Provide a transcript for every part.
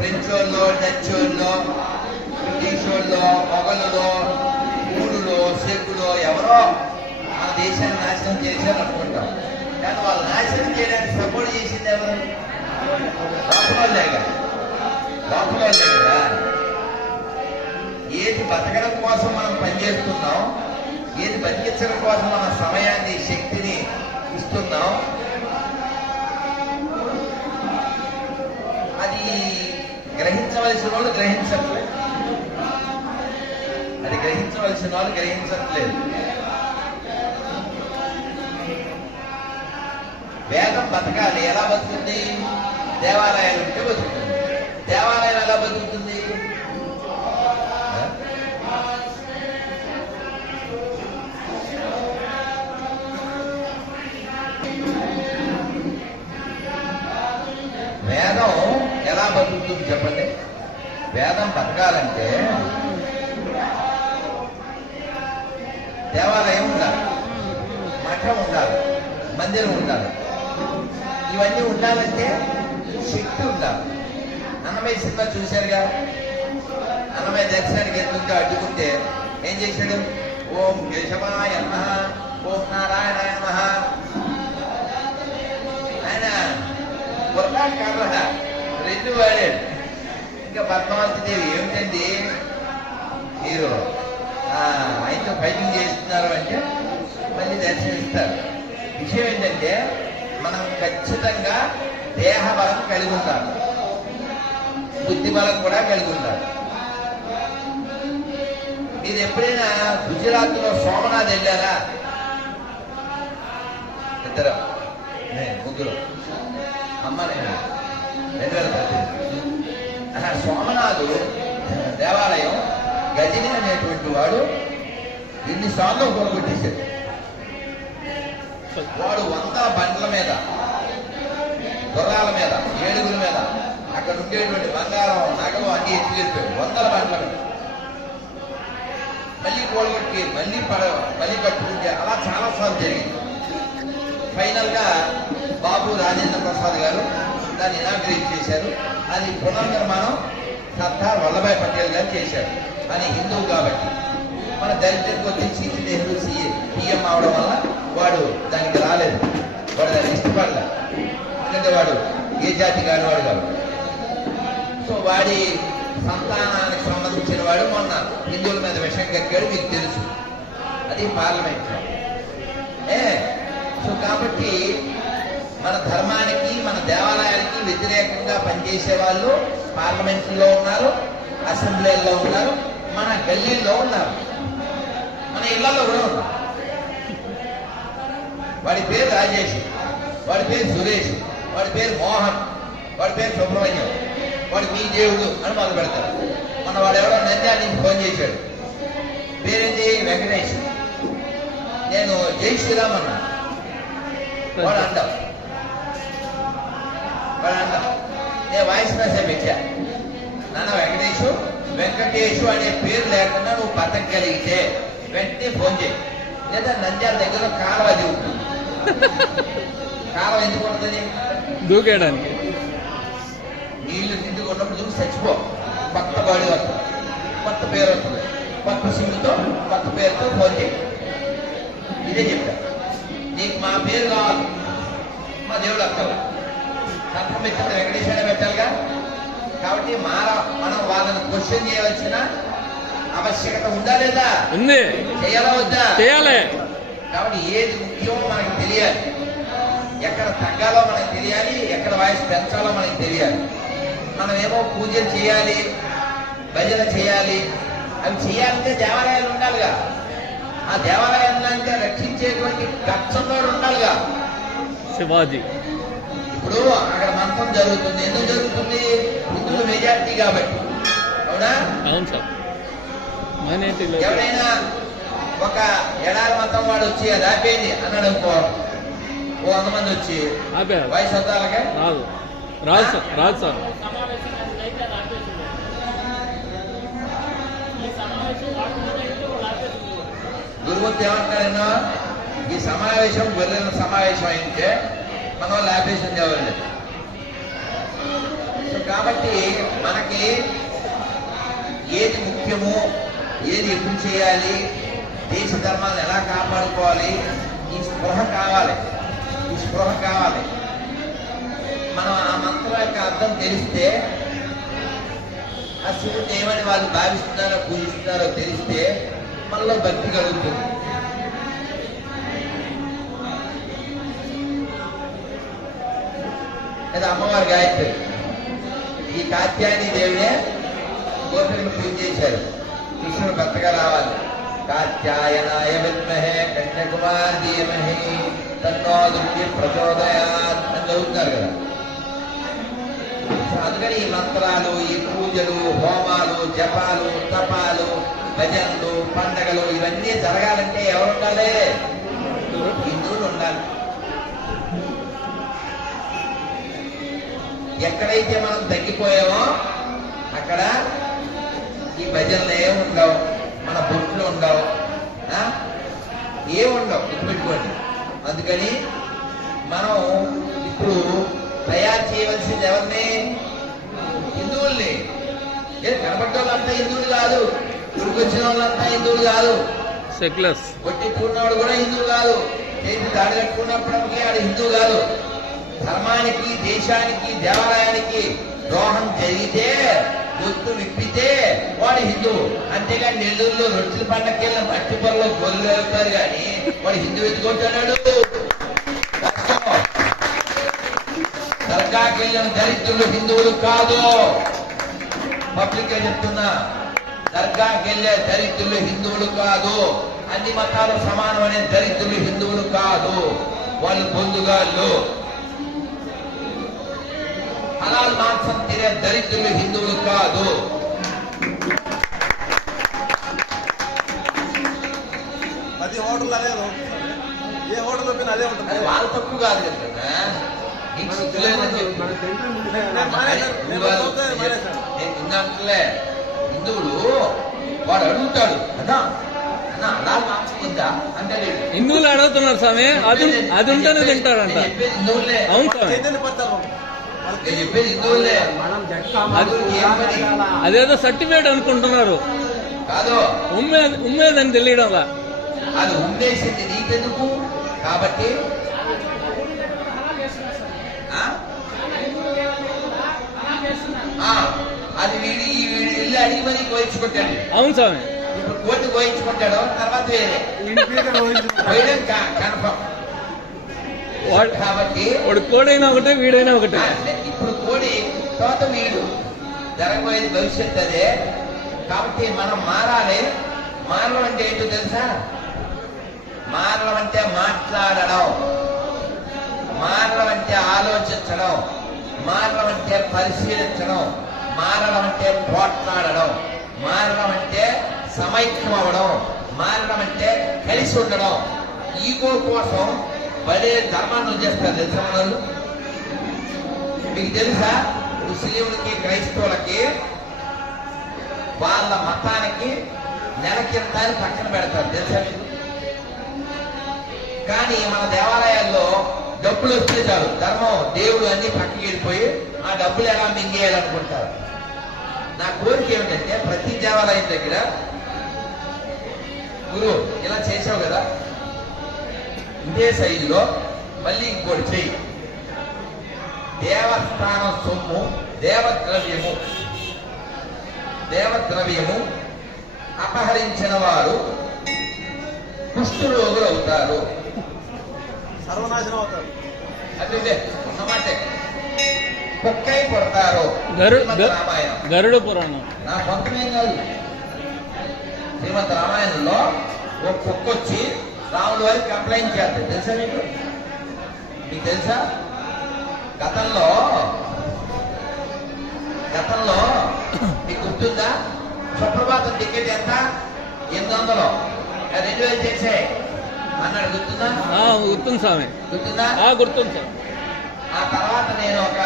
French వాళ్ళు, Dutch వాళ్ళు, British వాళ్ళు, మొఘలులో, మూడులో, శేకులో ఎవరో మన దేశాన్ని నాశనం చేశారు అనుకుంటాం. కానీ వాళ్ళు నాశనం చేయడానికి సపోర్ట్ చేసింది ఎవరు? లోపలే కదా. ఏది బతకడం కోసం మనం పనిచేస్తున్నాం, ఏది బతికించడం కోసం మన సమయాన్ని, శక్తిని ఇస్తున్నాం, అది గ్రహించవలసిన వాళ్ళు గ్రహించట్లేదు. వేదం బతకాలి. ఎలా బతుకుతుంది? దేవాలయాలు ఉంటే బతుకుతుంది. దేవాలయం ఎలా బతుకుతుంది? వేదం ఎలా బతుకుతుంది చెప్పండి? వేదం బతకాలంటే దేవాలయం ఉండాలి, మఠం ఉండాలి, మందిరం ఉండాలి. ఇవన్నీ ఉండాలంటే శక్తి ఉండాలి. అన్నమయ్య సినిమా చూశారుగా? అన్నమయ్య దర్శనానికి వెళ్తుంటే అడ్డుకుంటే ఏం చేశాడు? ఓం కేశవాయ నమః, ఓం నారాయణాయ నమః. ఆయన బుర్రా కర్ర రెండు వాడాడు. ఇంకా పద్మావతి దేవి ఏమిటండి మీరు ఆయనతో ఫైటింగ్ చేస్తున్నారు అంటే మళ్ళీ దర్శనమిస్తారు. విషయం ఏంటంటే మనం ఖచ్చితంగా దేహ బలం కలిగి ఉంటాం, బుద్ధి బలం కూడా కలిగి ఉంటాం. మీరు ఎప్పుడైనా గుజరాత్ లో సోమనాథ్ వెళ్ళారా? ఇద్దరు, ముగ్గురు, అమ్మ నేను 2018. సోమనాథ్ దేవాలయం గజని అనేటువంటి వాడు ఎన్నిసార్లు కొనుగొట్టేశాడు. వాడు 100 బండ్ల మీద, గుర్రాల మీద, ఏడుగుల మీద అక్కడ ఉండేటువంటి బంగారం, నగలు అన్ని ఎత్తుకెళ్ళిపోయాడు. 100 బండ్ల మీద మళ్ళీ కోలుగొట్టి మళ్ళీ కట్టుకుంటే అలా చాలా సార్లు జరిగింది. ఫైనల్ గా బాబు రాజేంద్ర ప్రసాద్ గారు దాన్ని ఇనాగ్రేట్ చేశారు. అది పునర్నిర్మాణం సర్దార్ వల్లభాయ్ పటేల్ గారు చేశారు. అని హిందువు కాబట్టి మన దళితుల కొద్ది సీటీ నెహ్రూ పిఎం అవడం వల్ల వాడు దానికి రాలేదు, వాడు దాన్ని ఇష్టపడలే. ఎందుకంటే వాడు ఏ జాతి కాని వాడు కాబట్టి. సో వాడి సంతానానికి సంబంధించిన వాడు మొన్న హిందువుల మీద విషయం కక్కాడు, మీకు తెలుసు. అది పార్లమెంట్. సో కాబట్టి మన ధర్మానికి, మన దేవాలయానికి వ్యతిరేకంగా పనిచేసే వాళ్ళు పార్లమెంట్లో ఉన్నారు, అసెంబ్లీల్లో ఉన్నారు, మన గల్లీల్లో ఉన్నారు, మన ఇళ్లలో కూడా ఉన్నారు. వాడి పేరు రాజేష్, వాడి పేరు సురేష్, వాడి పేరు మోహన్, వాడి పేరు సుబ్రహ్మణ్యం, వాడు మీ దేవుడు అని మొదలు పెడతారు. మన వాడు ఎవరో నంద్యాల నుంచి ఫోన్ చేశాడు, పేరేంటి? వెంకటేష్. నేను జై శ్రీరామ్ అన్నా. వాడు అంటాం నేను వాయిస్ మెసేజ్ పెట్టా, నాన్న వెంకటేషు అనే పేరు లేకుండా నువ్వు బతకగలిగితే వెంటనే ఫోన్ చేయి, లేదా నంద్యాల దగ్గర కాలువ అది ఉంటుంది. కాలువ ఎందుకు ఉంటుంది? దూకేయడానికి. నీళ్లు నిండుగా ఉన్నప్పుడు దూకి చచ్చిపో, కొత్త బాడీ వస్తుంది, కొత్త పేరు వస్తుంది, కొత్త సిమ్తో కొత్త పేరుతో ఫోన్ చేయి. ఇదే చెప్తా. నీకు మా పేరు కావాలి, మా దేవుడు అక్కల సంతకం పెట్టిన వెంకటేశ్వర పెట్టాలిగా. కాబట్టి మనం వాళ్ళని క్వశ్చన్ చేయవలసిన ఆవశ్యకత ఉందా లేదా? ఉంది. చేయాలా వద్దా? చేయాలి. కాబట్టి ఏది ముఖ్యమో మనకి తెలియాలి, ఎక్కడ తగ్గాలో మనకి తెలియాలి, ఎక్కడ వాయిస్ పెంచాలో మనకి తెలియాలి. మనం ఏమో పూజలు చేయాలి, భజన చేయాలి, అవి చేయాలంటే దేవాలయాలు ఉండాలిగా. ఆ దేవాలయాన్ని రక్షించేటువంటి కక్షంలో ఉండాలిగా. శివాజీ ఇప్పుడు అక్కడ మంత్రం జరుగుతుంది, ఎందుకు జరుగుతుంది? హిందువులు మెజార్టీ కాబట్టి. అవునా? అవును సార్. ఎవరైనా ఒక ఎడారి మతం వాడు వచ్చి అది ఆపేయండి అన్నాడు అనుకో, 100 మంది వచ్చి వయసు వద్దా? అలాగే రాదు సార్. గురుమూర్తి ఏమంటారన్నా, ఈ సమావేశం గొర్రెల సమావేశం అయితే మన వాళ్ళు ఆపేసి ఉండేవాళ్ళు. సో కాబట్టి మనకి ఏది ముఖ్యమో, ఏది ఎప్పుడు చేయాలి, దేశ ధర్మాలను ఎలా కాపాడుకోవాలి, ఈ స్పృహ కావాలి. ఈ స్పృహ కావాలి. మనం ఆ మంత్రం యొక్క అర్థం తెలిస్తే, ఆ శివుడిని ఏమని వాళ్ళు భావిస్తున్నారో పూజిస్తున్నారో తెలిస్తే మనలో భక్తి కలుగుతుంది. అది అమ్మవారి గాయత్రి. ఈ కాత్యాయని దేవినే గోపికలు పూజ చేశారు. కృష్ణుడు భర్తగా రావాలి. కాత్యాయనాయ విద్మహే కన్యాకుమారి ధీమహి తన్నో దుర్గి ప్రచోదయాత్ అని చదువుతున్నారు కదా. అందుకని ఈ మంత్రాలు, ఈ పూజలు, హోమాలు, జపాలు, తపాలు, భజనలు, పండగలు ఇవన్నీ జరగాలంటే ఎవరు ఉండాలి? హిందువులు ఉండాలి. ఎక్కడైతే మనం తగ్గిపోయామో అక్కడ ఈ భజనలు ఏముండవు, మన బొట్లు ఉండవు, ఏముండవు, గుర్తుపెట్టుకోండి. అందుకని మనం ఇప్పుడు తయారు చేయవలసింది ఎవరిని? హిందువుల్ని. కనబడ్డ వాళ్ళంతా హిందువులు కాదు, గుడికొచ్చిన వాళ్ళంతా హిందువులు కాదు, సెక్యులర్స్. కొట్టి కూడినవాడు కూడా హిందువు కాదు, చేతి దాడి కట్టుకున్నప్పటికీ ఆడు హిందువు కాదు. ధర్మానికి, దేశానికి, దేవాలయానికి ద్రోహం జరిగితే, గుర్తు విప్పితే వాడు హిందువు. అంతేగాని నెల్లూరులో రొట్టెల పండగకెళ్ళిన మట్టి పొరలో గొల్లు వెళ్తారు కానీ వాడు హిందువు ఎత్తుకుంటున్నాడు. దర్గాకి వెళ్ళిన దరిద్రులు హిందువులు కాదు. పబ్లిక్ గా చెప్తున్నా, దర్గాకి వెళ్ళే దరిద్రులు హిందువులు కాదు. అన్ని మతాలు సమానమనే దరిద్రులు హిందువులు కాదు. వాళ్ళు పొందుగాళ్ళు. హలాల్ మాంసం తినే దరిద్రులు హిందువులు కాదు. ప్రతి హోటల్ అదే ఏ హోటల్ అదే ఉంటుంది. అది వాళ్ళ తప్పు కాదు కదా. నీకు సిగ్గు లేదని చెప్పు. నేను తిన్నట్లే హిందువులు వాడు అడుగుతాడు కదా, అన్న హలాల్ మాంసం వద్దా అంటే హిందువులు అడుగుతున్నారు స్వామి, అది ఉంటేనే తింటారంట. చెప్పేది హిందువులే. అవును స్వామి, నేను చెప్పేది హిందువులే. అదేదో సర్టిఫికేట్ అనుకుంటున్నారు, కాదు ఉమ్మేదని తెలియడంలా. అది ఉమ్మేసింది నీకెందుకు? కాబట్టి అది వీడి ఇల్లు అడిగి మరీ కోయించుకుంటాడు. అవును స్వామి, ఇప్పుడు కోటి కోయించుకుంటాడు, తర్వాత వేరే కన్ఫర్మ్. కాబట్టి వాడు కోడైనా ఒకటే, వీడైనా ఒకటే. ఇప్పుడు కోడి తర్వాత వీడు జరగబోయేది భవిష్యత్తు అదే. కాబట్టి మనం మారాలి. మారడం అంటే ఏంటో తెలుసా? మారడం అంటే మాట్లాడడం, మారడం అంటే ఆలోచించడం, మారడం అంటే పరిశీలించడం, మారడం అంటే పోట్లాడడం, మారడం అంటే సమైక్యం అవ్వడం, మారడం అంటే కలిసి ఉండడం. ఈగో కోసం బడే ధర్మాన్ని చేస్తారు తెలుసా వాళ్ళు? మీకు తెలుసా? ముస్లింలకి, క్రైస్తవులకి వాళ్ళ మతానికి నెలకింత పక్కన పెడతారు తెలుసా మీకు? కానీ మన దేవాలయాల్లో డబ్బులు వస్తే చాలు, ధర్మం, దేవుడు అన్ని పక్కకి వెళ్ళిపోయి ఆ డబ్బులు ఎలా మింగేయాలనుకుంటారు. నా కోరిక ఏమిటంటే ప్రతి దేవాలయం దగ్గర, గురువు ఇలా చేసావు కదా, ఇదే సైజులో మళ్ళీ ఇంకోటి చెయ్యి. దేవస్థానం సొమ్ము, దేవద్రవ్యము అపహరించిన వారు కుష్ఠరోగులు అవుతారు, సర్వనాశనం అవుతారు. అదే ఉన్నమాటే కుక్కై పడతారు. రామాయణం, గరుడ పురాణం నా సొంతమేం కాదు. శ్రీమద్ రామాయణంలో ఒక కుక్క వచ్చి రాముల వారికి కంప్లైంట్ చేస్తారు తెలుసా మీకు? మీకు తెలుసా? గతంలో మీకు గుర్తుందా? సుప్రభాతం టికెట్ ఎంత? 800, 2000 చేసే అన్నాడు. గుర్తుందా? గుర్తుంది స్వామి. గుర్తుందా? గుర్తుంది సార్. ఆ తర్వాత నేను ఒక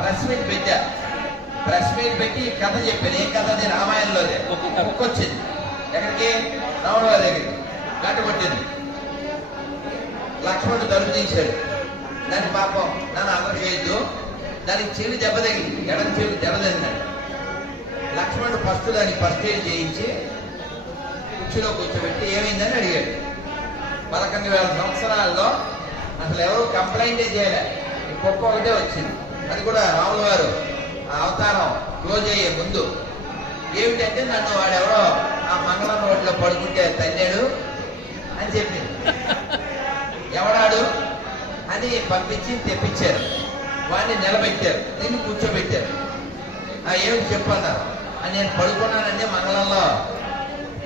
ప్రెస్ మీట్ పెట్టా. ప్రెస్ మీట్ పెట్టి కథ చెప్పాను. ఏం కథ? అది రామాయణంలోనే. కుక్క వచ్చింది ఎక్కడికి? రాముడు వారి దగ్గరికి. గంట కొట్టింది. లక్ష్మణుడు తలుపు తీశాడు. దాని పాపం నన్ను అల్లరి చేయొద్దు, దానికి చెవి దెబ్బ తగిలింది, ఎడం చెవి దెబ్బ తగిలినాడు. లక్ష్మణుడు దానికి ఫస్ట్ ఎయిడ్ చేయించి కుర్చీలో కూర్చోబెట్టి ఏమైందని అడిగాడు. 11,000 సంవత్సరాల్లో అసలు ఎవరు కంప్లైంటే చేయలే, ఈ కుక్క ఒకటే వచ్చింది. అది కూడా రాముల వారు ఆ అవతారం క్లోజ్ అయ్యే ముందు ఏమిటంటే నన్ను వాడెవరో ఆ మంగళం రోడ్లో పడుకుంటే తన్నాడు అని చెప్పింది. ఎవడాడు అని పంపించి తెప్పించారు, వాడిని నిలబెట్టారు, దీన్ని కూర్చోబెట్టారు. ఏమిటి చెప్పన్నారు అని నేను పడుకున్నానంటే మంగళంలో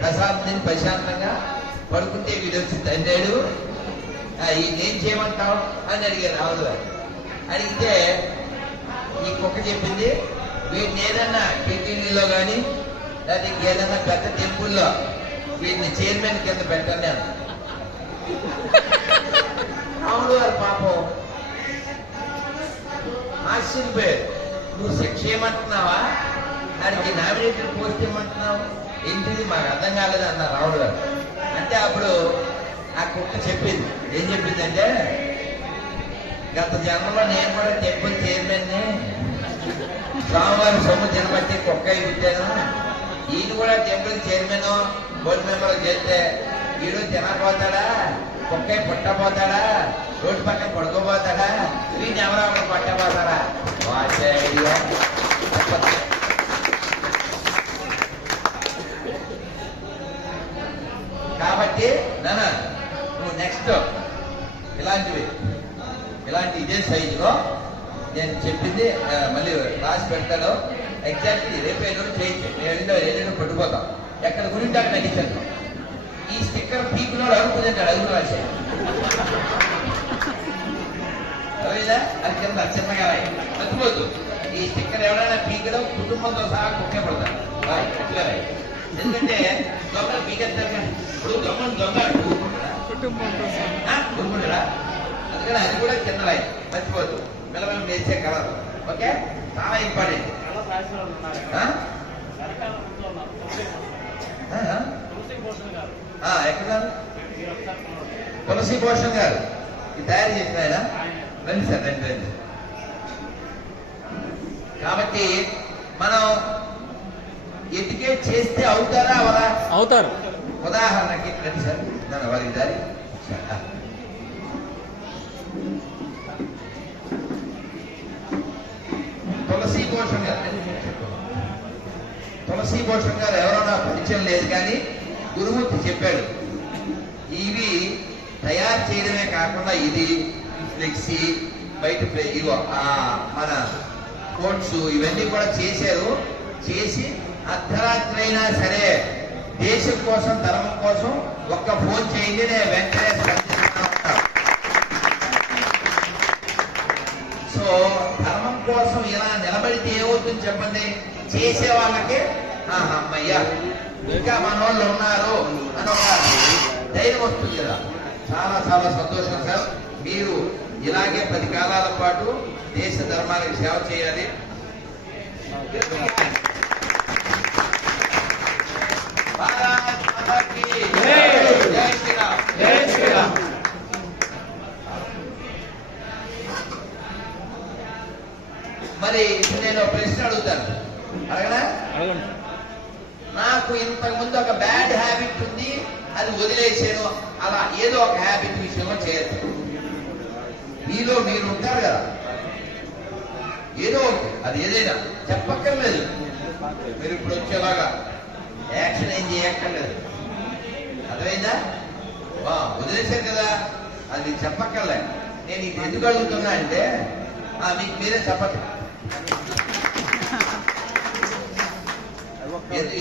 ప్రశాంతిని ప్రశాంతంగా పడుకుంటే వీడు వచ్చి తన్నాడు, ఏం చేయమంటావు అని అడిగారు రాములు గారు. అడిగితే ఈ కుక్క చెప్పింది వీటిని ఏదన్నా కిటికీలో కానీ లేదా ఏదన్నా పెద్ద టెంపుల్లో వీటిని చైర్మన్ కింద పెట్టాను నేను. రాములు గారు పాపం ఆశ్చర్యపోయారు. నువ్వు శిక్ష ఏమంటున్నావా, దానికి నామినేటెడ్ పోస్ట్ ఏమంటున్నావు, ఏంటిది మాకు అర్థం కాలేదు అన్నారు రాముడు గారు. అంటే అప్పుడు ఆ కుక్క చెప్పింది, ఏం చెప్పిందంటే గత జన్మలో నేను కూడా టెంపుల్ చైర్మన్ని, స్వామివారి సొమ్ము తినబట్టి కుక్క అయి పుట్టాను, ఈయన కూడా టెంపుల్ చైర్మన్ బోర్డు మెంబర్ చేస్తే వీడు తినకపోతాడా, కుక్క అయి పుట్టపోతాడా, రోడ్డు పక్కన పడుకోపోతాడా, వీడిని ఎవరో పట్టబోతారా. కాబట్టి నాన్న నువ్వు నెక్స్ట్ ఇలాంటి ఇదే సైజులో నేను చెప్పింది మళ్ళీ రాసి పెడతాను. ఎగ్జాక్ట్లీ రేపు ఏదో చేయించు, నేను ఏదైనా పట్టుకోతాం, ఎక్కడ గురించి అక్కడ నటించాను. ఈ స్టిక్కర్ పీకులో అడుగుతుందంటాడు, అడుగు రాసే అదేదా అది కింద చిన్నగా మర్చిపోద్దు. ఈ స్టిక్కర్ ఎవరైనా పీకడం కుటుంబంతో సహా కుక్కే పడతారు. ఎందుకంటే దొంగలు పీకెత్తారు, ఇప్పుడు దొంగ ఊరుకుంటారా, అందుకని అది కూడా కింద రాయి మర్చిపోద్దు. పిల్లలు వేసే కలర్ ఓకే, చాలా ఇంపార్టెంట్. ఎక్కడ తులసి భూషణ్ గారు తయారు చేసిన ఆయన రండి సార్, రండి. కాబట్టి మనం ఎడ్యుకేట్ చేస్తే అవుతారా అవరా? అవుతారు. ఉదాహరణకి రండి సార్, నన్ను వారికి దారి తులసి భూషణ్ గారు ఎవరో నాకు పరిచయం లేదు, కానీ గురుమూర్తి చెప్పాడు ఇవి తయారు చేయడమే కాకుండా ఇది ఫ్లెక్సీ బయట ఇగో మన కోట్స్ ఇవన్నీ కూడా చేశారు. చేసి అర్ధరాత్రి అయినా సరే దేశం కోసం ధర్మం కోసం ఒక్క ఫోన్ చేయండి, నేను వెంటనే స్పందిస్తున్నా. సో ధర్మం కోసం ఇలా నిలబడితే ఏమవుతుంది చెప్పండి, చేసే వాళ్ళకి అమ్మయ్యా ఇంకా మన వాళ్ళు ఉన్నారు అని ఒక ధైర్యం వస్తుంది కదా. చాలా చాలా సంతోషం సార్. మీరు ఇలాగే 10 కాలాల పాటు దేశ ధర్మానికి సేవ చేయాలి. మరి నేను ప్రశ్న అడుగుతాను, అడగనా? నాకు ఇంతకు ముందు ఒక బ్యాడ్ హ్యాబిట్ ఉంది, అది వదిలేసాను, అలా ఏదో ఒక హ్యాబిట్ విషయంలో చేయొచ్చు. మీలో మీరు ఉంటారు కదా, ఏదో ఒకటి, అది ఏదైనా చెప్పక్కర్లేదు. మీరు ఇప్పుడు వచ్చేలాగా యాక్షన్ ఏం చేయక్కర్లేదు, అర్థమైందా? వదిలేశారు కదా, అది మీకు చెప్పక్కర్లే. నేను ఇది ఎందుకు అడుగుతున్నా అంటే మీకు మీరే చెప్పండి.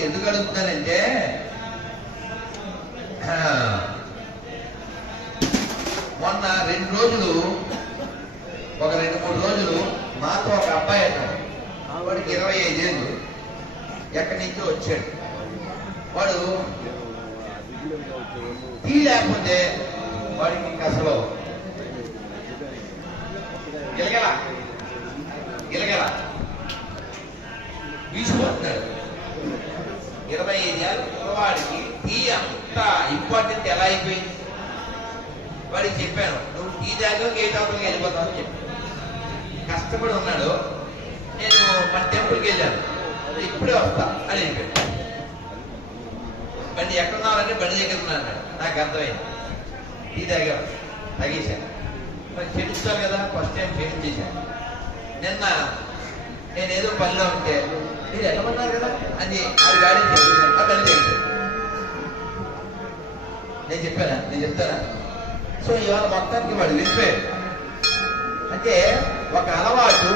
ఎందుకు అడుగుతున్నానంటే మొన్న 2 రోజులు ఒక 2-3 రోజులు మాతో ఒక అబ్బాయి అన్నాడు. వాడికి 25 ఏళ్ళు, ఎక్కడి నుంచో వచ్చాడు. వాడు టీ లేకపోతే వాడికి ఇంకా అసలు గిలగల వీసిపోతున్నాడు. 25 ఏళ్ళ వాడికి టీ అంత ఇంపార్టెంట్ ఎలా అయిపోయింది. వాడికి చెప్పాను, నువ్వు టీ తాగా గేట్ అవతలకి వెళ్ళిపోతావు అని చెప్పి. కష్టపడి ఉన్నాడు. నేను మన టెంపుల్కి వెళ్ళాను, ఇప్పుడే వస్తా అని చెప్పాడు. బండి ఎక్కడున్నారంటే బండి దగ్గర ఉన్నాను. నాకు అర్థమైంది. టీ తగేశాను. మరి చేయించాలి కదా, ఫస్ట్ టైం చేయించేశాను. నిన్న నేను ఏదో పనిలో ఉంటే మీరు ఎక్కమన్నారు కదా అని అది గాడి ఆ బండి తెగించాను. నేను చెప్తానా? సో ఇవాళ మొత్తానికి వాడు వెళ్ళిపోయాడు. అంటే ఒక అలవాటు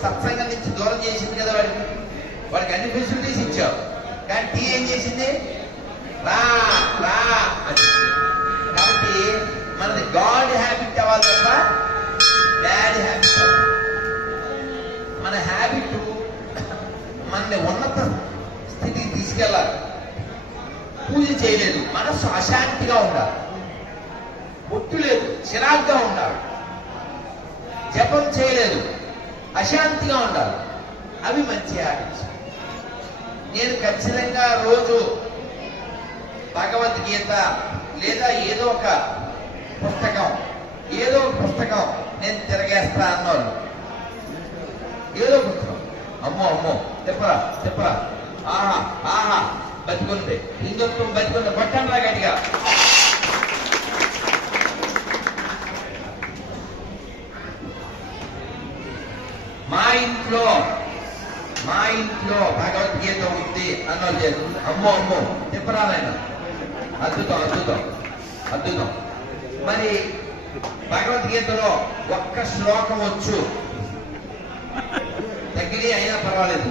సత్సంగం నుంచి దూరం చేసింది కదా వాడికి అన్ని ఫెసిలిటీస్ ఇచ్చావు, కానీ టీ ఏం చేసింది? రా రా అని. కాబట్టి మనది గాడ్ హ్యాబిట్ అవ్వాలి తప్ప బ్యాడ్ హ్యాబిట్ అవ్వాలి. మన హ్యాబిట్ మనని ఉన్నత స్థితికి తీసుకెళ్ళాలి. పూజ చేయలేదు, మనస్సు అశాంతిగా ఉండాలి. ఒట్టు లేదు, చిరాగ్గా ఉండాలి. జపం చేయలేదు, అశాంతిగా ఉండాలి. అవి మంచి హ్యాబిట్స్. నేను ఖచ్చితంగా రోజు భగవద్గీత లేదా ఏదో ఒక పుస్తకం నేను తిరగేస్తా అన్నాను. ఏదో పుస్తకం అమ్మో చెప్పరా ఆహా బతికుంది, హిందుత్వం బతికుంది, పట్టండి రా గట్టిగా. మా ఇంట్లో భగవద్గీత ఉంది అన్నది లేదు. అమ్మో చెప్పరా నాయన, అద్భుతం. మరి భగవద్గీతలో ఒక్క శ్లోకం వచ్చు, తగిలి అయినా పర్వాలేదు.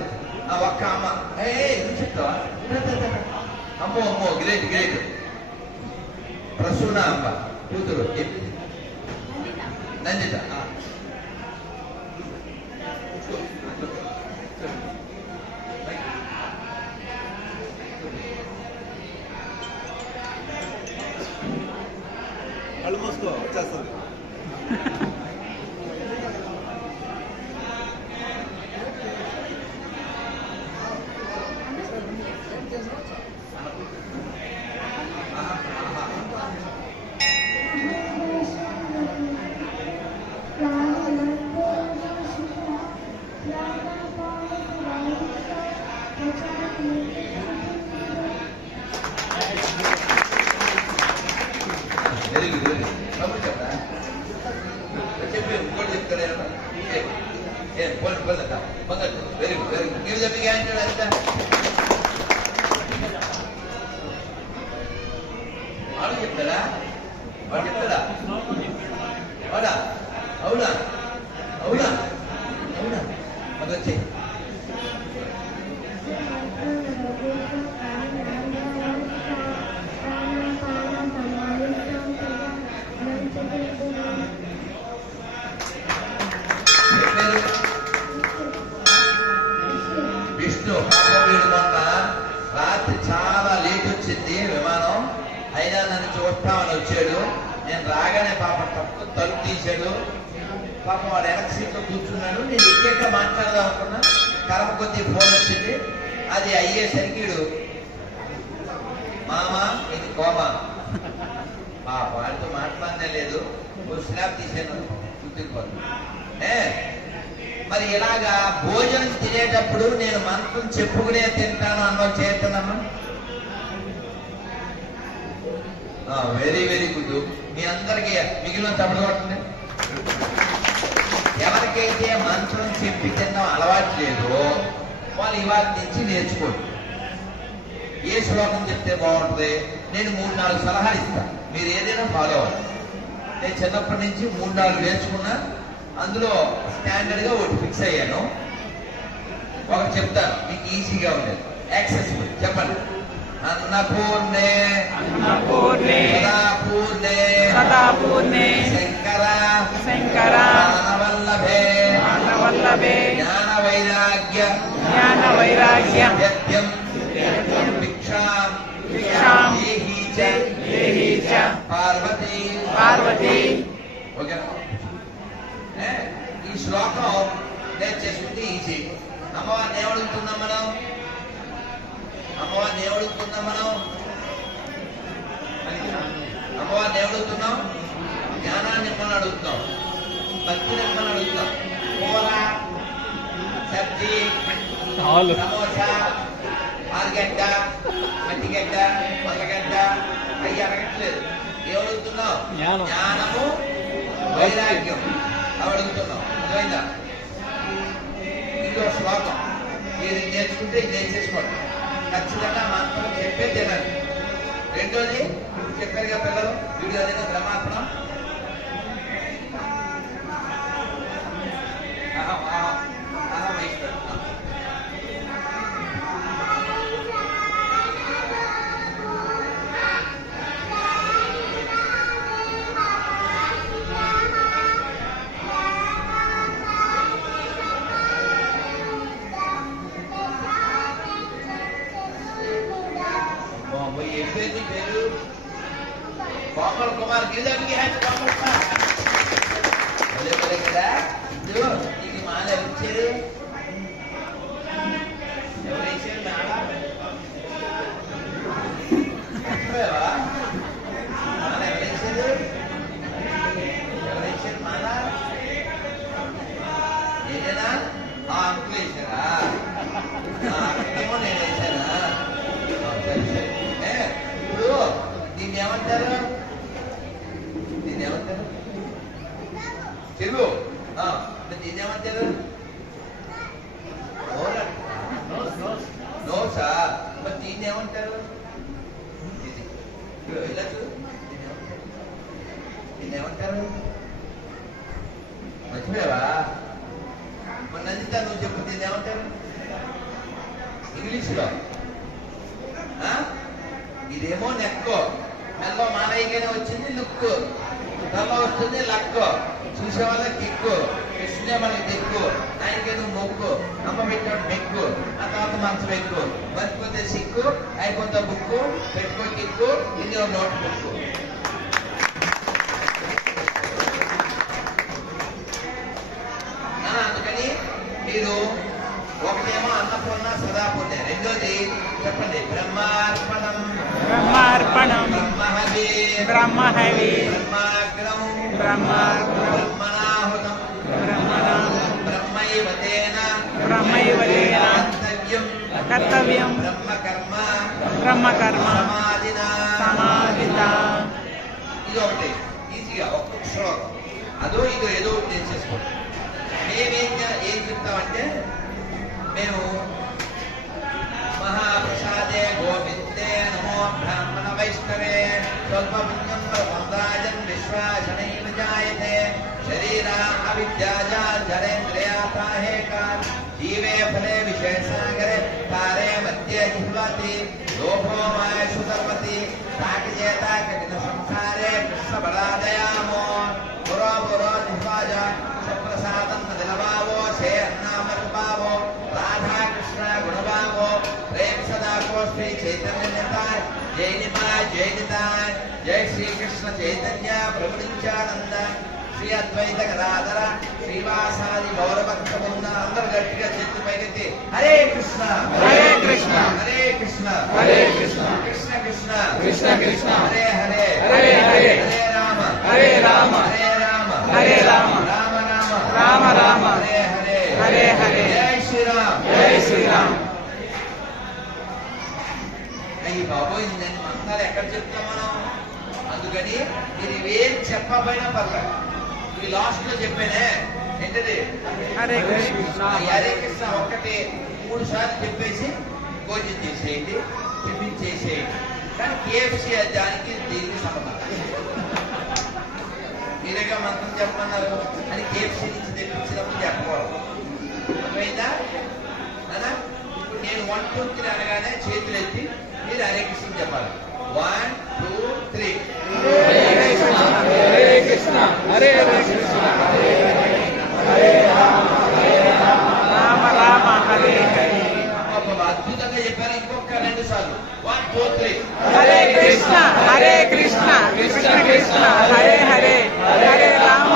ఆ ఒక్క అమ్మ చెప్తావా? అమ్మో గ్రేట్. ప్రసూన అమ్మ కూతురు నందిత. కళ్ళు మూసుకో, వచ్చేస్తుంది. Very good. చెప్పరా చెప్పి ఇంకోటి చెప్తారా? Very good. మీరు చెప్పి అంటాడు అంత వాడు చెప్తారా? వాడా? అవునా అది వచ్చి విష్ణు. మొన్న రాత్రి చాలా లేట్ వచ్చింది విమానం, అయినా నన్ను చూస్తామని వచ్చాడు. నేను రాగానే పాపం తలుపు తీశాడు. పాపం వాడు వెనక సీట్లో కూర్చున్నాడు. నేను ఎక్కేట మాట్లాడదాం అనుకున్నా, కర్మ కొద్ది ఫోన్ వచ్చింది. అది అయ్యేసరికి మామ ఇది కోమా, వాడితో మాట్లాడనే లేదు. స్లాబ్ తీసాను గుర్తుకుపోతుంది. మరి ఇలాగా భోజనం తినేటప్పుడు నేను మంత్రం చెప్పుకునే తింటాను అన్న చేస్తున్నామా? Very good. మీ అందరికీ మిగిలిన తప్పుడు కొట్టండి. ఎవరికైతే మంత్రం చెప్పి తినడం అలవాటు లేదో వాళ్ళు ఇవాళ నుంచి నేర్చుకోండి. ఏ శ్లోకం చెప్తే బాగుంటుంది? నేను 3-4 సలహాలు ఇస్తాను, మీరు ఏదైనా ఫాలో అవ్వాలి. నేను చిన్నప్పటి నుంచి 3-4 నేర్చుకున్నా, అందులో స్టాండర్డ్ గా ఒకటి ఫిక్స్ అయ్యాను. ఒకటి చెప్తాను, మీకు ఈజీగా ఉండేది, యాక్సెసిబుల్. చెప్పండి. అన్నపూర్ణే సదాపూర్ణే శంకర జ్ఞానవల్లభే జ్ఞాన వైరాగ్య సత్యం భిక్షాం దేహీ చ పార్వతీ. ఓకేనా? ఈ శ్లోకం నేర్చేసుకుంటే ఈజీ. అమ్మవారిని ఏమడుగుతున్నాం మనం? అమ్మవారిని ఏమడుగుతున్నాం? జ్ఞానాన్ని మనం అడుగుతున్నాం. భక్తి నిర్మని అడుగుతాం. కూర, సబ్జీ, ఆలు సమోసా, ఆలుగడ్డ, మట్టిగడ్డ, పొల్లగడ్డ అవి అడగట్లేదు. ఏమడుగుతున్నావు? జ్ఞానం. జ్ఞానము, వైరాగ్యం అవి అడుగుతున్నావు. అర్థమైందా? ఇది ఒక శ్లోకం. ఇది నేర్చుకుంటే ఇది నేర్చేసుకోండి. ఖచ్చితంగా మంత్రం చెప్పే తినాలి. రెండోది చెప్పారుగా పిల్లలు, వీడియో అదేనా బ్రహ్మార్పణం. పేరు కోమల్ కుమార్ గిరిజాకి కోమల్ కుమార్ కదా. ఇదో నీకు మాల ఎవరిచ్చారు? ఎవరేసారు మాల? మాల ఎవరేసారు? ఎవరేసారు మాల? నేనేనా? ఆ అంకులు వేసారా? అక్కడేమో నేను వేసానా? సరే సరే. ఇప్పుడు దీన్ని ఏమంటారు? దీన్ని ఏమంటారు? తెలుగు దీన్ని ఏమంటారు? నోసా. మరి దీన్ని ఏమంటారు? వెళ్ళచ్చు. దీన్ని ఏమంటారు? మర్చిపోయావా? మరి నందిత నువ్వు చెప్పు, దీన్ని ఏమంటారు ఇంగ్లీష్లో? ఇదేమో నెక్కో, మెల్లో మానయ్యగానే వచ్చింది లుక్కు, తల్లో వస్తుంది లక్కు, చూసే వాళ్ళకి కిక్కు, కృష్ణే మనకి దిక్కు, ఆయనకేదో మొక్కు, అమ్మ పెట్టాడు మెక్కు, ఆ తర్వాత మనసు ఎక్కు, మర్చిపోతే సిక్కు, అయిపోతే బుక్కు, పెట్టుకో కిక్కు, ఇది నోట్ బుక్కు. అందుకని మీరు ఒకటేమో అన్నపూర్ణ సదాపూర్ణ, రెండోది చెప్పండి బ్రహ్మార్పణం, బ్రహ్మార్పణం, బ్రహ్మహవి, బ్రహ్మహవి, బ్రహ్మాగ్రం, బ్రహ్మణాహుతం, బ్రహ్మైవతేన కర్తవ్యం, బ్రహ్మకర్మ సమాధిత. ఇది ఒకటి ఈజీగా ఒక్కొక్క శ్లోకం అదో ఇదో ఏదో ఒకటి నేర్చేసుకోండి. ఏం చెప్తామంటే మేము మహాప్రసాదే గోవిందే నమో బ్రాహ్మణ వైష్ణవే స్వల్పపుణ్యం వందాజన్ విశ్వాసనైన జాయతే శరీరా అవిద్యాజా జరేంద్రియాతాహే కాల్ జీవే ఫలే విశేషాగరే తారే మధ్య జిహ్వతి లోభో మాయసు సర్వతి తాకిచేత కఠిన సంసారే కృష్ణ బలాదయామో పురో పురో జిహ్వాజ సప్రసాదం నదిలవావో సే అన్నామర్భావో రాధా కృష్ణ గుణభావో ప్రేమ సదాకో శ్రీ చైతన్య నితాయ్ జై నిమాయ్ జై నితాయ్ జై శ్రీకృష్ణ చైతన్య ప్రభు నిత్యానంద శ్రీ అద్వైత గదాధర శ్రీవాసాది గౌరభక్త బృంద అందరూ గట్టిగా చేతి పైకెత్తి హరే కృష్ణ హరే కృష్ణ హరే కృష్ణ హరే కృష్ణ కృష్ణ కృష్ణ కృష్ణ కృష్ణ హరే హరే హరే హరే హరే రామ హరే రామ హరే రామ హరే రామ రామ రామ రామ రామ హరే హరే హరే హరే జై శ్రీరామ్ జై శ్రీరామ్. అయ్యి బాబోయ్ నేను మంత్రాలు ఎక్కడ చెప్తాం మనం? అందుకని మీరు ఇవేం చెప్పబోయినా పర్లేదు. ఇది లాస్ట్ లో చెప్పానే ఏంటది? హరే కృష్ణ హరే కృష్ణ ఒక్కటి 3 సార్లు చెప్పేసి భోజనం చేసేయండి, టిఫిన్ చేసేయండి. కానీ కేఎఫ్సి దానికి దీనికి సంబంధం. మీరేగా మంత్రం చెప్పమన్నారు అని కేఎఫ్సి నుంచి తెప్పించినప్పుడు చెప్పకూడదు. అర్థమైందా? అనా ఇప్పుడు నేను 1 2 3 అనగానే చేతులు ఎత్తి మీరు హరే కృష్ణ చెప్పాలి. 1 2 3 హరే కృష్ణ హరే కృష్ణ హరే కృష్ణ హరే రామ రామ హరే హరే. అద్భుతంగా చెప్పారు. ఇంకొక 2 సార్లు 1 2 3 హరే కృష్ణ హరే కృష్ణ కృష్ణ కృష్ణ హరే హరే హరే రామ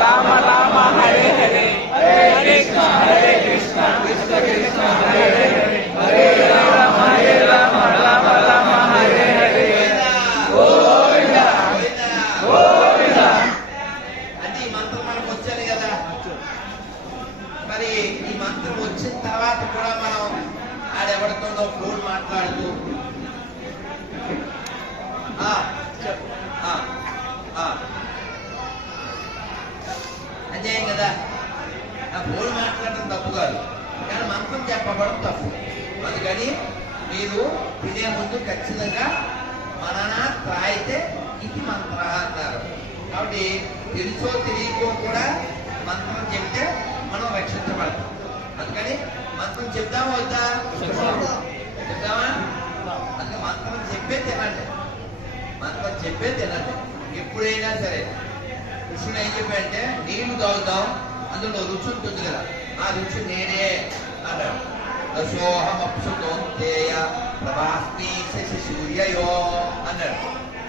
రామ రామ హరే హరే హరే కృష్ణ హరే కృష్ణ కృష్ణ కృష్ణ హరే హరే హరే రామ రామ రామ హరే హరే. గోవిందా గోవిందా గోవిందా. అంటే ఈ మంత్రం మంత్రం వచ్చిన తర్వాత కూడా మనం ఆడెవరితోనో ఫోన్ మాట్లాడుతూ అన్యాయం కదా. ఆ ఫోన్ మాట్లాడడం తప్పు కాదు, కానీ మంత్రం చెప్పబడడం తప్పు. అందుకని మీరు తినే ముందు ఖచ్చితంగా మనన త్రాయితే ఇది మంత్ర అన్నారు. కాబట్టి తెలుసో తెలియకో కూడా మంత్రం చెప్తే మనం రక్షించబడతాం. అందుకని మంత్రం చెప్దామా వద్దా? చెప్దామా? అందుకే మంత్రం చెప్పే తినండి, మంత్రం చెప్పే తినండి. ఎప్పుడైనా సరే కృష్ణుడు ఏం చెప్పాడంటే నీళ్లు తాగుతాం, అందులో రుచి ఉంటుంది కదా, ఆ రుచి నేనే అన్నాడు. రసోహమప్సుతోంతేయ ప్రభాస్మి శశి సూర్యయో అన్నాడు.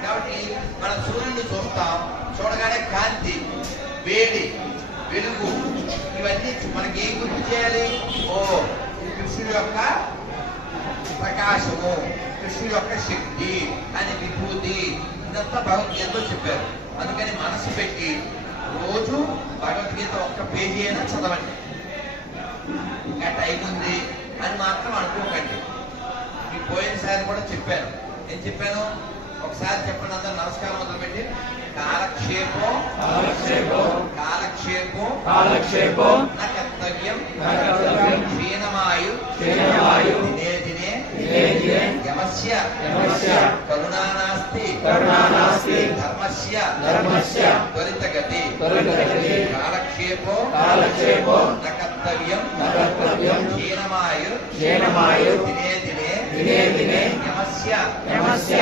కాబట్టి మనం సూర్యుడిని చూస్తాం, చూడగానే కాంతి, వేడి, వెలుగు ఇవన్నీ మనకి ఏం గుర్తు చేయాలి? ఓ కృష్ణుడి యొక్క ప్రకాశము, కృష్ణుడి యొక్క శక్తి అని విభూతి, ఇదంతా భగవద్గీతలో చెప్పారు. అందుకని మనసు పెట్టి రోజు భగవద్గీత ఒక్క పేజీ అయినా చదవండి. ఇంకా టైం ఉంది అని మాత్రం అనుకోకండి. మీ పోయినసారి కూడా చెప్పాను. ఏం చెప్పాను ఒకసారి చెప్పండి అందరూ. నమస్కారం మొదలుపెట్టి కాలక్షేపో కాలక్షేపో కాలక్షేపో నా కర్తవ్యం క్షీణమాయు దినే దినే యమస్య కరుణానాస్తి ధర్మస్య త్వరితగతి కాలక్షేపో నా కర్తవ్యం క్షీణమాయు దినే దినే యమస్య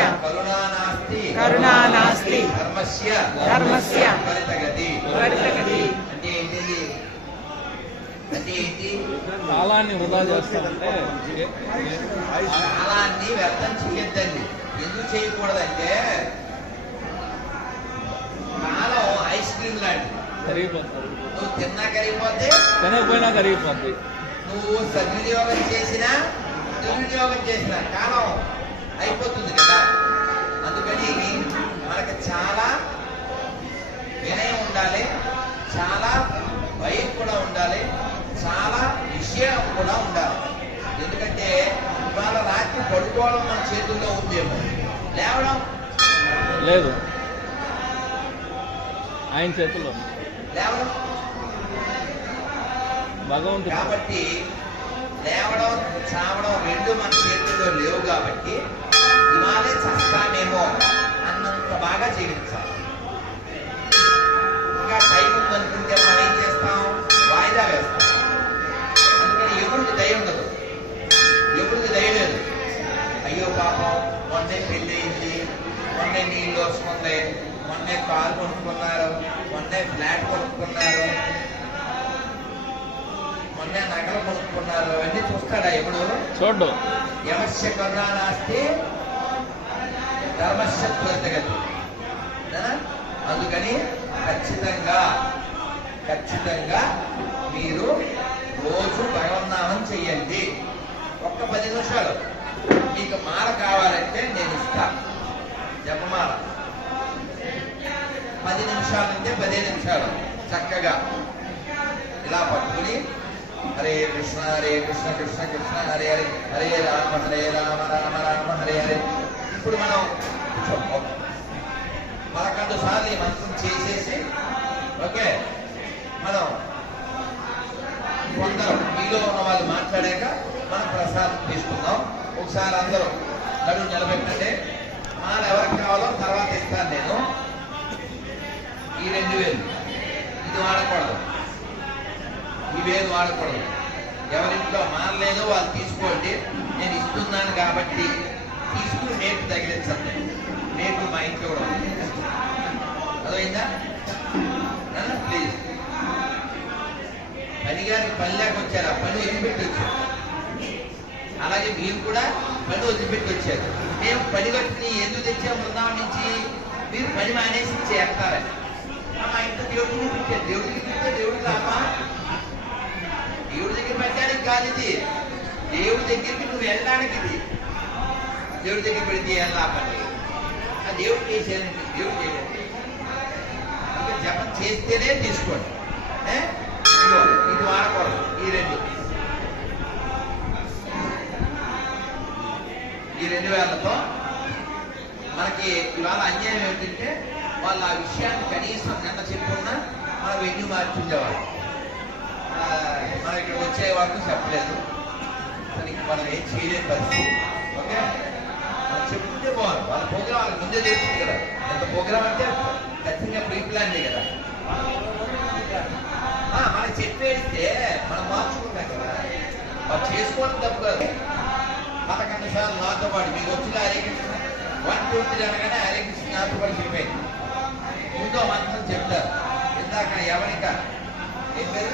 కరుణానాస్తి ధర్మస్య త్వరితగతి. అంటే ఏంటి? కాలాన్ని వృధా చేస్తామంటే కాలాన్ని వ్యర్థం చేయొద్దండి. ఎందుకు చేయకూడదంటే కాలం ఐస్ క్రీమ్ లాంటిది, కరిగిపోతుంది, నువ్వు తిన్నా కరిగిపోతే తినకపోయినా కరిగిపోతుంది. నువ్వు సద్వినియోగం చేసినా దుర్వినియోగం చేసినా కాలం అయిపోతుంది కదా. అందుకని మనకు చాలా వినయం ఉండాలి, చాలా భయం కూడా ఉండాలి, చాలా విషయం కూడా ఉండాలి. ఎందుకంటే ఇవాళ రాత్రి పడుకోవడం మన చేతుల్లో ఉందేమో, లేవడం లేదు, ఆయన చేతుల్లో లేవడం భగవంతుడు. కాబట్టి లేవడం చావడం రెండు మన చేతుల్లో లేవు. కాబట్టి ఇవాళే చస్తామేమో అన్నంత బాగా జీవించాలి. ఇంకా టైం ఉందనుకుంటే మనం ఏం చేస్తాం? వాయిదా వేస్తాం. అందుకని ఎవరికి దయ ఉండదు, ఎవరికి దయ లేదు. అయ్యో పాపం మొన్నే పెళ్ళి అయింది, మొన్నే నీళ్ళు వస్తుంది, మొన్నే కారు కొనుక్కున్నారు, మొన్నే ఫ్లాట్ కొనుక్కున్నారు, మొన్నే నగలు కొనుక్కున్నారు, అవన్నీ చూస్తాడా ఎప్పుడు? చూడ్డు. యమస్య కరుణానాస్తి ధర్మస్య త్వరితగతి. అందుకని ఖచ్చితంగా మీరు రోజు భగవన్నామం చెయ్యండి. ఒక్క 10 నిమిషాలు. మీకు మాల కావాలంటే నేను ఇస్తా, జపమాల 10 నిమిషాలు అంటే 10 నిమిషాలు చక్కగా ఇలా పట్టుకుని హరే కృష్ణ కృష్ణ కృష్ణ హరే హరే హరే రామ రామ రామ హరే హరే. ఇప్పుడు మనం 11 సార్లు ఈ మంత్రం చేసేసి ఓకే, మనం కొందరు మీలో ఉన్న వాళ్ళు మాట్లాడాక మనం ప్రసాదం తీసుకుందాం. ఒకసారి అందరూ నడుము నిలబెట్టండి. మాల ఎవరికి కావాలో తర్వాత ఇస్తాను నేను. ఈ 2000 ఇది వాడకూడదు, ఇవేది వాడకూడదు. ఎవరింట్లో మారలేదో వాళ్ళు తీసుకోండి. నేను ఇస్తున్నాను కాబట్టి తీసుకుని నేటు తగిలించండి. నేటు మా ఇంట్లో కూడా ఉంది, అదైందా? ప్లీజ్. పనిగారికి పని లేక వచ్చారు, ఆ పని వదిలిపెట్టి వచ్చారు. అలాగే మీరు కూడా పని వదిలిపెట్టి వచ్చారు. మేము పని కట్టి ఎందుకు తెచ్చాము బృందావనం నుంచి? మీరు పని మానేసి చేస్తారని. మా ఇంట్లో దేవుడిని పెట్టారు, దేవుడికి పెడితే దేవుడికి రామా? దేవుడి దగ్గర పెట్టడానికి కాదు ఇది, దేవుడి దగ్గరికి నువ్వు వెళ్ళడానికి. ఇది దేవుడి దగ్గర పెడితే ఎలా పని? ఆ దేవుడు చేసేదండి, దేవుడు చేయలేదు. జపం చేస్తేనే తీసుకోండి. ఇది వాడకూడదు. ఈ 2 2000తో మనకి ఇవాళ అన్యాయం ఏంటంటే వాళ్ళు ఆ విషయాన్ని కనీసం నిన్న చెప్పుకున్నా మన వెన్యూ మార్చుండేవాళ్ళు. మనం ఇక్కడ వచ్చే వరకు చెప్పలేదు, దానికి మనం ఏం చేయలేని పరిస్థితి. ఓకే, మనం చెప్తే బాగుంది. వాళ్ళ ప్రోగ్రాం వాళ్ళకి ముందే తెలుస్తుంది కదా. ఎంత ప్రోగ్రామ్ అంటే ఖచ్చితంగా ప్రీ ప్లాన్డే కదా. మనకి చెప్పేస్తే మనం మార్చుకుంటాం కదా. వాళ్ళు చేసుకోవడం తప్పు కాదు. 11 సార్లు నాతో పాటు మీకు వచ్చిన హరే కృష్ణ 1 2 3 అనగానే హరే కృష్ణ నాతో పాటు చెప్పేది. ముందు మంత్రం చెప్తారు. ఇందాక ఎవరిక ఏం పేరు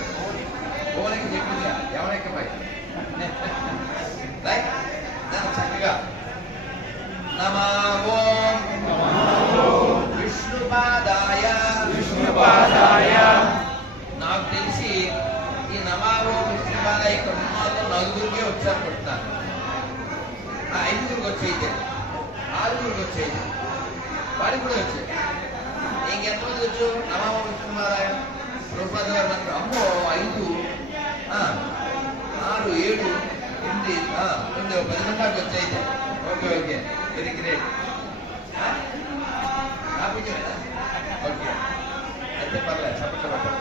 ఓనికి చెప్పిందిగా ఎవరిక పై రైట్. దాన్ని చక్కగా నమో విష్ణుపాదాయ నాకు తెలిసి ఈ నమో విష్ణుపాదాయ ఇక్కడ ఉన్నతో నలుగురికే వచ్చారనుకుంటున్నాను. 5గురికి వచ్చేది, 6గురికి వచ్చేది, వాడికి కూడా వచ్చేది. ఇంకెంతమంది వచ్చు నమో విష్ణుపాదాయ ప్రభుపాద గారు నాకు అమ్మో 5 6 7 8 10 మంది దాకా వచ్చేది. Okay okay, very great. ఆపించలేదా? ఓకే, అయితే పర్లేదు, చప్పట్లు పట్టాలి.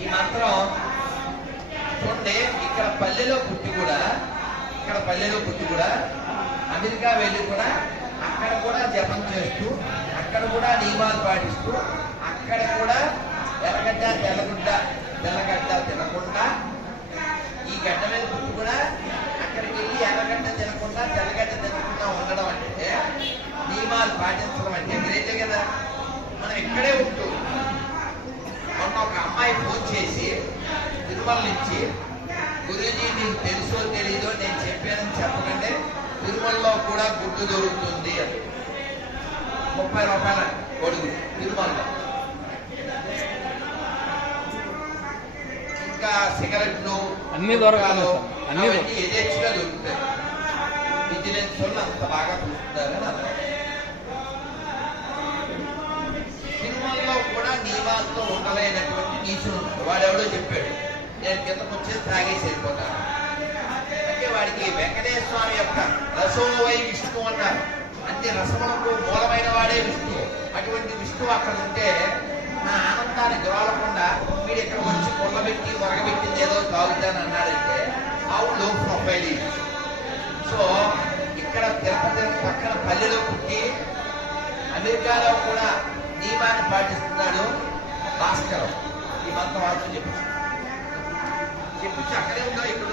ఈ మంత్రం చూడండి, ఇక్కడ పల్లెలో పుట్టి కూడా అమెరికా వెళ్ళి కూడా అక్కడ కూడా జపం చేస్తూ, అక్కడ కూడా నియమాలు పాటిస్తూ, అక్కడ కూడా ఎర్రగడ్డ తెల్లగడ్డ తినకుండా, ఈ గడ్డ మీద పుట్టి కూడా అక్కడికి వెళ్ళి ఎర్రగడ్డ తినకుండా తెల్లగడ్డ తినకుండా ఉండడం అంటే నియమాలు పాటించడం అంటే గ్రేటే కదా. మనం ఇక్కడే ఉంటూ మొన్న ఒక అమ్మాయి ఫోన్ చేసి తిరుమల నుంచి, గురూజీ నీకు తెలుసో తెలీదో నేను చెప్పానని చెప్పకండి, తిరుమలలో కూడా గుడ్డు దొరుకుతుంది అని. 30 రూపాయల కొడుకు తిరుమలలో. ఇంకా సిగరెట్లు అన్ని దొరకాలి, అన్ని యథేచ్ఛగా దొరుకుతాయి. విజిలెన్స్ వాళ్ళు అంత బాగా చూస్తున్నారు అని అర్థం. తిరుమలలో కూడా నియమాలతో ఉండలేనటువంటి నీచులు వాడెవడో చెప్పాడు, నేను కిందకు వచ్చేసి తాగేసి వెళ్ళిపోతాను అంటే వాడికి వెంకటేశ్వర స్వామి యొక్క రసోవై విష్ణు అన్నారు. అన్ని రసములకు మూలమైన వాడే విష్ణు. అటువంటి విష్ణు అక్కడ ఉంటే నా ఆనందాన్ని గ్రోలకుండా వీడు ఇక్కడ వచ్చి కొల్లబెట్టి మొరగబెట్టింది ఏదో తాగుతాను అన్నాడంటే హౌ లో ప్రొఫైల్. సో ఇక్కడ తిరుపతి పక్కన పల్లెలో పుట్టి అమెరికాలో కూడా నియమాన్ని పాటిస్తున్నాడు భాస్కరం. ఈ మంత్రం వార్తలు చెప్పించి అక్కడే ఉందా ఇక్కడ